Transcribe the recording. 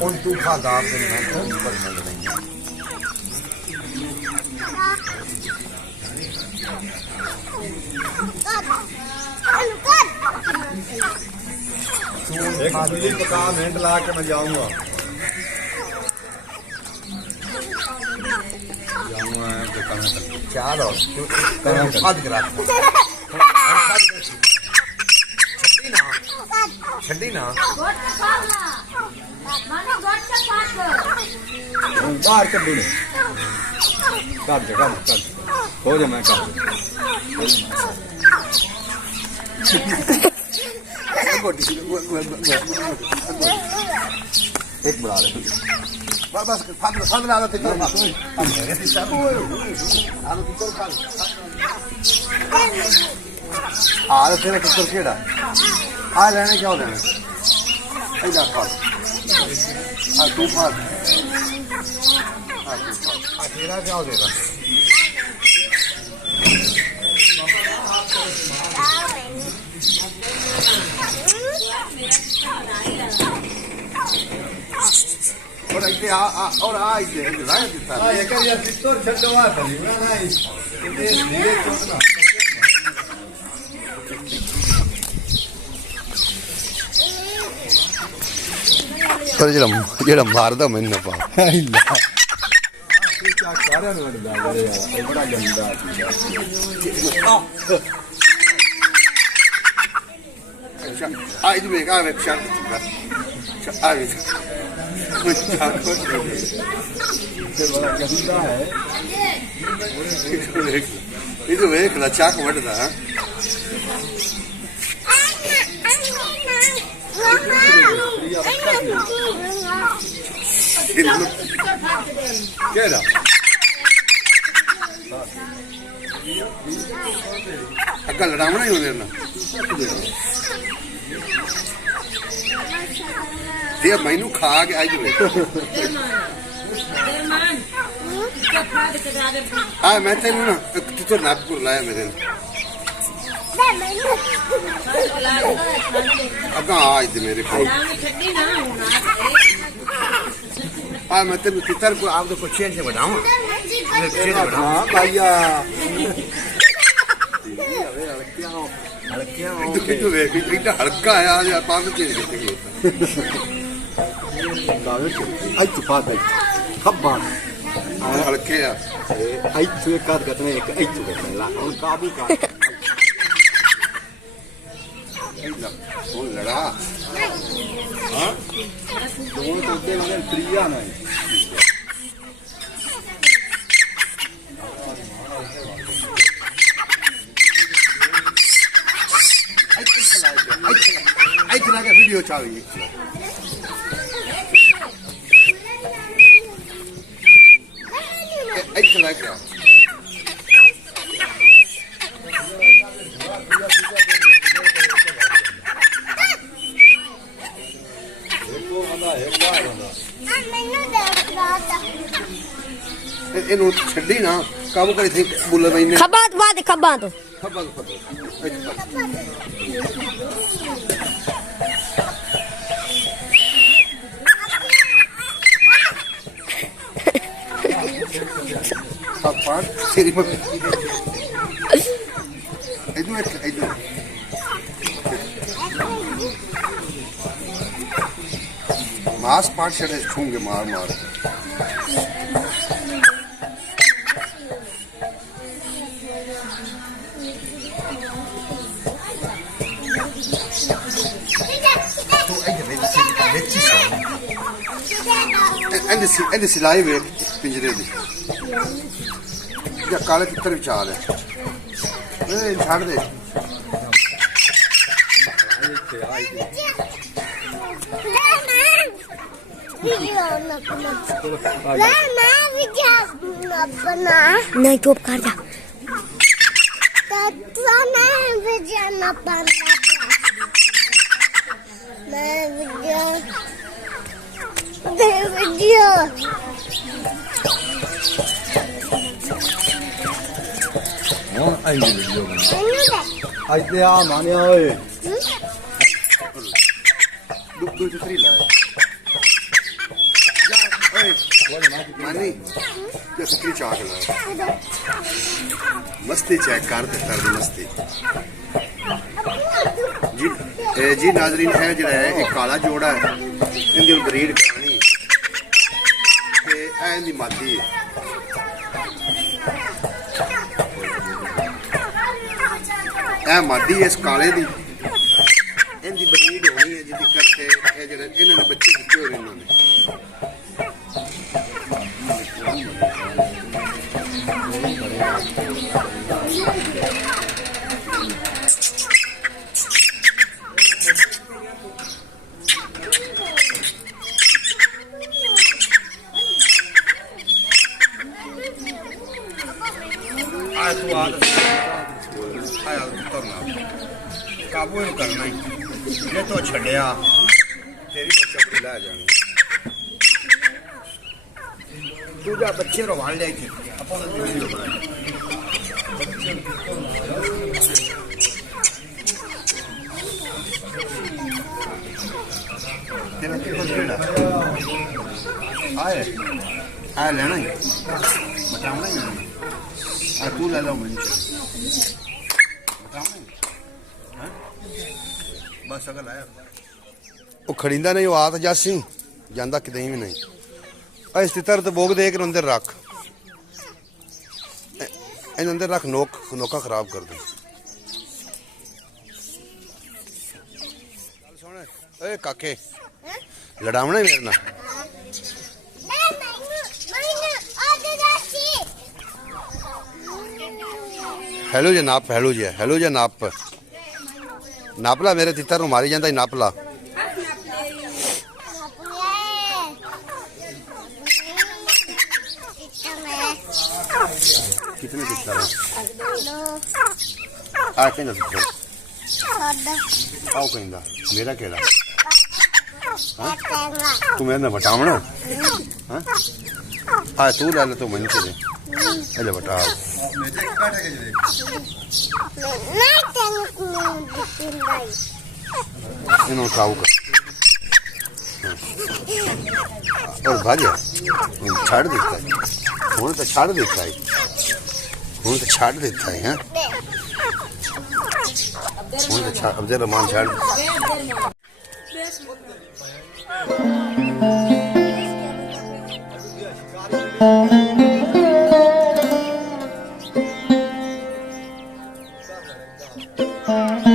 ਹੁਣ ਤੂੰ ਖਾਦਾ ਫਿਰ ਮੈਂ ਤੋਂ ਪਰ ਮੰਗ ਨਹੀਂ एक बिल्ली पका मिनट ला के मैं जाऊंगा चार और छड़ी ना बाहर कर दे हो जा मैं कर एक बड़ा बस फल ला दे आलू तेरा कुकर केड़ा आ लेने क्या लेने इधर खा आ तू खा आ तेरा क्या देगा और इधर और इधर लाया दिखता है ये कर यार पिस्तौल छड़वा चली ना ये धीरे चोटना पर जेड़ा मारदा मैनू ना पा इल्ला क्या सारे ने वडदा यार बड़ा गंदा आ इधर देख आ वेख शांत आ वेख बड़ा गंदा है इधर वेख ना चाक वडदा क्या अगर लड़ावना ही होने ना ये मैनू खा के आई मैं तेन ना तो नागपुर लाया मेरे अगा आज मेरे को मैं तेन पितर को आप तो चेंज से बढ़ाऊं हाँ भैया हल्का है आज पाँच चेंज करते हल्के लड़ा प्रिया नहीं वीडियो चाहिए ਇਹਨੂੰ ਛੱਡੀ ਨਾ ਕੰਮ ਕਰੀ ਥੀ ਬੁੱਲ ਮੈਨੇ ਖੱਬਾ ਤੋਂ ਬਾਅਦ ਖੱਬਾ ਤੋਂ ਪਾਣ ਤੇਰੀ ਮੱਤੀ ਇਹਨੂੰ ਇਹਨੂੰ मांस पाट छड़े छूंगे मार मार ਇਹਦੀ ਸਿਲਾਈ ਵੇਖ ਪਿੰਜਰੇ ਦੀ ਜਾਂ ਕਾਲੇ ਤਿੱਤਰ ਵਿਚਾਰ ਹੈ ਇਹ ਛੱਡ ਦੇ नहीं चुप कर जा आई ਅੱਜ ਆ ਮਾਨਿਆ ਓਏ दो दूसरी लाए मानी ये फिक्री चाक लाए मस्ती चेक कर दे कर मस्ती जी नाजरीन है जरा है एक काला जोड़ा है इनकी ब्रीड करानी ते इनकी मादी है मादी इस काले दी इनकी ब्रीड होनी है जिसकी करके इन्होंने बच्चे दिखे हो इन्होंने काबू करना ही ये तो छड़िया तेरी चपड़ी ला जानी दूजा बच्चे रवान ले के तेरा कितना आए आए लेना ही बताना ही तू ले लो मंच बताना ही बस अगर आया ਉਹ ਖੜਿੰਦਾ ਨਹੀਂ ਉਹ ਆਤ ਜਾਸੀ ਜਾਂਦਾ ਕਿਤੇ ਵੀ ਨਹੀਂ ਇਸ ਤਿੱਤਰ ਤੇ ਬੋਗ ਦੇ ਕੇ ਅੰਦਰ ਰੱਖ ਇਹਨਾਂ ਅੰਦਰ ਰੱਖ ਨੋਕਾ ਖਰਾਬ ਕਰ ਦੇ ਚੱਲ ਸੁਣ ਓਏ ਕਾਕੇ ਲੜਾਵਣਾ ਮੇਰੇ ਨਾਲ ਹੈਲੋ ਜੀ ਨਾਪ ਲਾ ਮੇਰੇ ਤਿੱਤਰ ਨੂੰ ਮਾਰੀ ਜਾਂਦਾ ਹੀ ਨਾਪ ਲਾ कितने कितना आ कहना आओ कहना मेरा केड़ा तू मेरे ना बटावना हाँ आ तू ले ले तो मन के ले बटा इन्हों काऊ कर और भाग्य छाड़ देता है हूँ तो छाड़ देता है हूँ तो छाड़ देता है हाँ हूँ तो अब जरा मान छाड़ Thank you.